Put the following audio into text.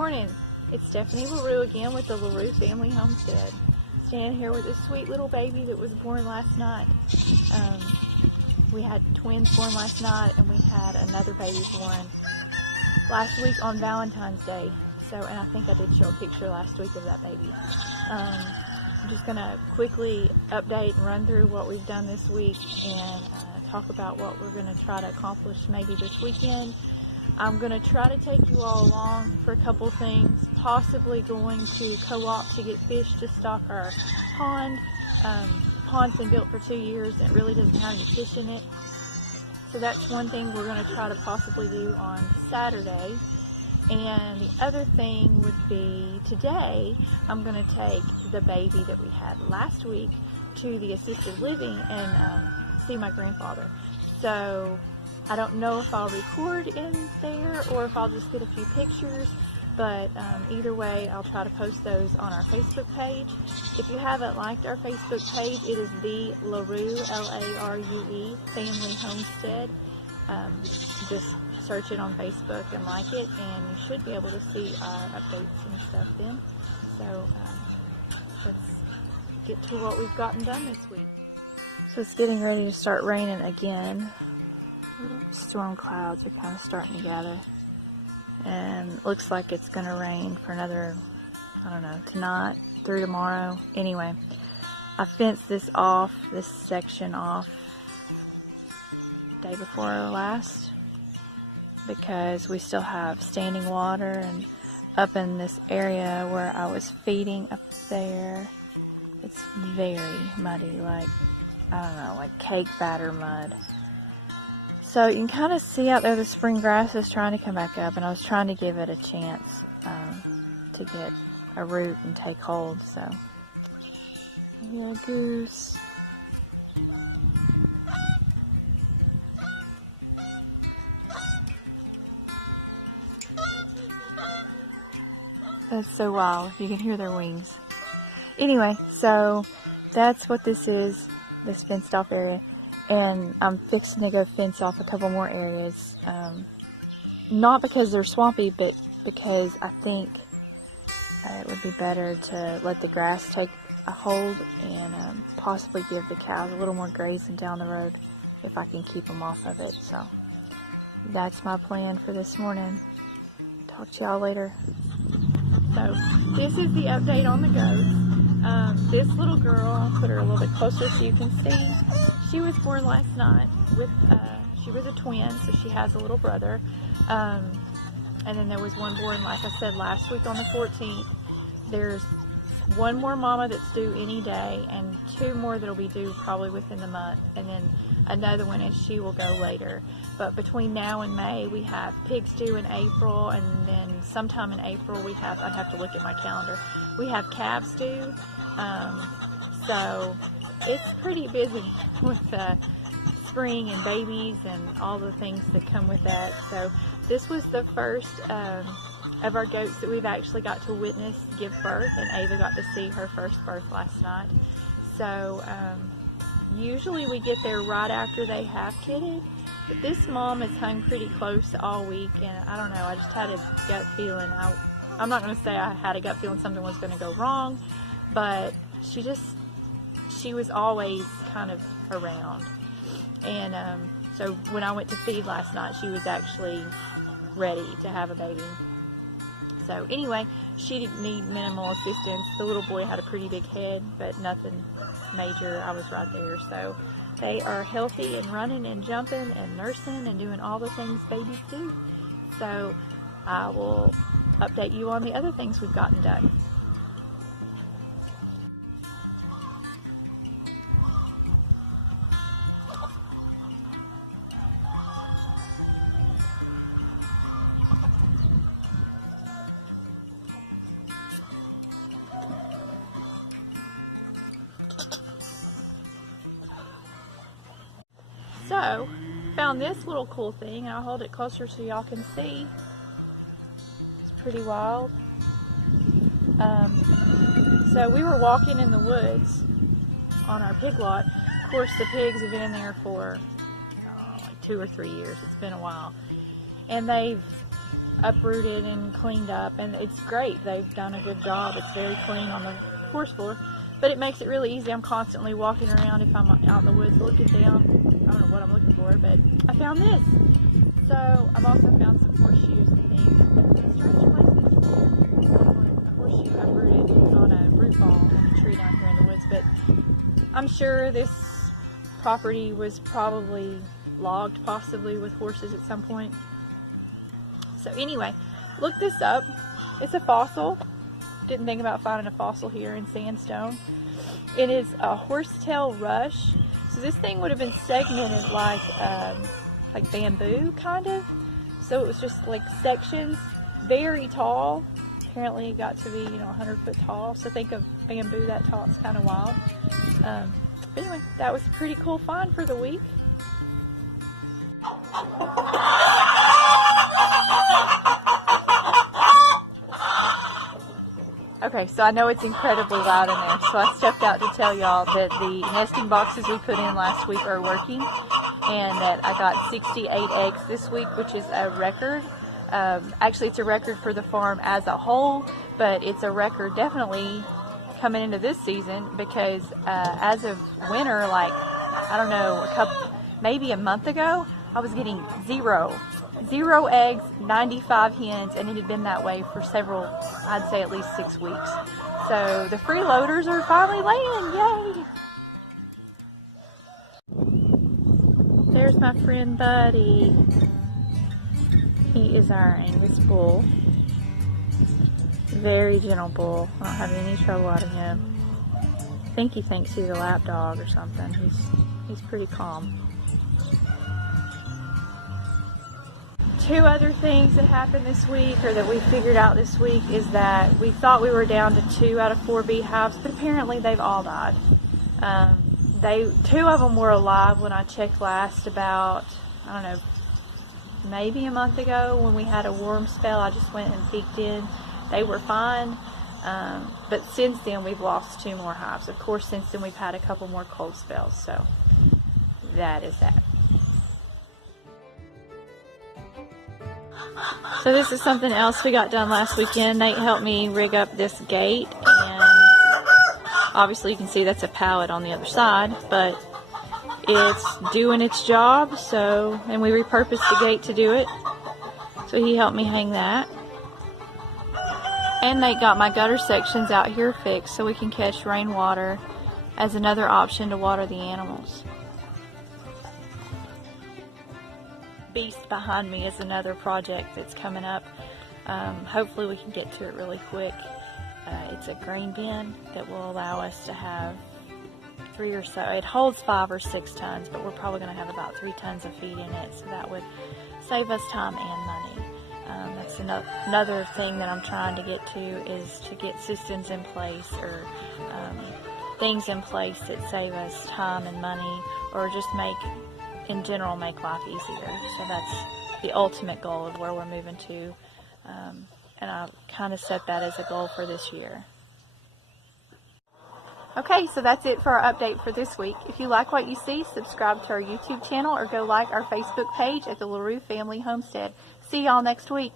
morning. It's Stephanie LaRue again with the LaRue Family Homestead. Standing here with a sweet little baby that was born last night. We had twins born last night, and we had another baby born last week on Valentine's Day. And I think I did show a picture last week of that baby. I'm just going to quickly update and run through what we've done this week and talk about what we're going to try to accomplish maybe this weekend. I'm going to try to take you all along for a couple things, possibly going to co-op to get fish to stock our pond. The pond's been built for 2 years and it really doesn't have any fish in it. So that's one thing we're going to try to possibly do on Saturday. And the other thing would be today, I'm going to take the baby that we had last week to the assisted living and see my grandfather. So I don't know if I'll record in there or if I'll just get a few pictures, but either way, I'll try to post those on our Facebook page. If you haven't liked our Facebook page, it is the LaRue, L-A-R-U-E, Family Homestead. Just search it on Facebook and like it, and you should be able to see our updates and stuff then. So let's get to what we've gotten done this week. So it's getting ready to start raining again. Storm clouds are kind of starting to gather, and it looks like it's going to rain for another, I don't know, tonight through tomorrow. Anyway, I fenced this section off day before last because we still have standing water, and up in this area where I was feeding up there, it's very muddy, like, I don't know, like cake batter mud. So you can kind of see out there the spring grass is trying to come back up, and I was trying to give it a chance to get a root and take hold. So yeah, goose. That's so wild. You can hear their wings. Anyway, so that's what this is, this fenced off area. And I'm fixing to go fence off a couple more areas. Not because they're swampy, but because I think it would be better to let the grass take a hold and possibly give the cows a little more grazing down the road if I can keep them off of it. So that's my plan for this morning. Talk to y'all later. So this is the update on the goats. This little girl, I'll put her a little bit closer so you can see. She was born last night with, she was a twin, so she has a little brother. And then there was one born, like I said, last week on the 14th. There's one more mama that's due any day, and two more that'll be due probably within the month. And then another one, and she will go later. But between now and May, we have pigs due in April, and then sometime in April we have, I'd have to look at my calendar, we have calves due. So it's pretty busy with spring and babies and all the things that come with that. So this was the first of our goats that we've actually got to witness give birth, and Ava got to see her first birth last night. So usually we get there right after they have kidded, but this mom has hung pretty close all week, and I don't know, I just had a gut feeling. I'm not going to say I had a gut feeling something was going to go wrong, but she was always kind of around. And so when I went to feed last night, she was actually ready to have a baby. So anyway, she didn't need minimal assistance. The little boy had a pretty big head, but nothing major. I was right there. So they are healthy and running and jumping and nursing and doing all the things babies do. So I will update you on the other things we've gotten done. So, found this little cool thing, and I'll hold it closer so y'all can see. It's pretty wild. So we were walking in the woods on our pig lot. Of course, the pigs have been in there for like 2 or 3 years. It's been a while. And they've uprooted and cleaned up, and it's great. They've done a good job. It's very clean on the horse floor, but it makes it really easy. I'm constantly walking around if I'm out in the woods looking down. I don't know what I'm looking for, but I found this. So I've also found some horseshoes and things. Strange places here. A horseshoe uprooted on a root ball on a tree down here in the woods, but I'm sure this property was probably logged, possibly with horses at some point. So anyway, look this up. It's a fossil. Didn't think about finding a fossil here in sandstone. It is a horsetail rush. So this thing would have been segmented like bamboo, kind of. So it was just like sections, very tall. Apparently it got to be, 100 foot tall. So think of bamboo that tall. It's kind of wild. But anyway, that was a pretty cool find for the week. Okay, so I know it's incredibly loud in there, so I stepped out to tell y'all that the nesting boxes we put in last week are working, and that I got 68 eggs this week, which is a record. Actually, it's a record for the farm as a whole, but it's a record definitely coming into this season, because as of winter, like, I don't know, maybe a month ago, I was getting zero eggs, 95 hens, and it had been that way for several, I'd say at least 6 weeks. So the freeloaders are finally laying, yay! There's my friend Buddy. He is our Angus bull. Very gentle bull. I don't have any trouble out of him. I think he thinks he's a lap dog or something. He's pretty calm. Two other things that happened this week, or that we figured out this week, is that we thought we were down to 2 out of 4 beehives, but apparently they've all died. 2 of them were alive when I checked last, about, I don't know, maybe a month ago when we had a warm spell. I just went and peeked in. They were fine, but since then we've lost 2 more hives. Of course, since then we've had a couple more cold spells, so that is that. So this is something else we got done last weekend. Nate helped me rig up this gate, and obviously you can see that's a pallet on the other side, but it's doing its job. So, and we repurposed the gate to do it, so he helped me hang that. And Nate got my gutter sections out here fixed so we can catch rainwater as another option to water the animals. Beast behind me is another project that's coming up. Hopefully we can get to it really quick. It's a grain bin that will allow us to have 3 or so. It holds 5 or 6 tons, but we're probably going to have about 3 tons of feed in it, so that would save us time and money. That's another thing that I'm trying to get to, is to get systems in place, or things in place that save us time and money, or just in general make life easier. So that's the ultimate goal of where we're moving to, and I've kind of set that as a goal for this year. Okay, so that's it for our update for this week. If you like what you see, subscribe to our YouTube channel or go like our Facebook page at the LaRue Family Homestead. See y'all next week.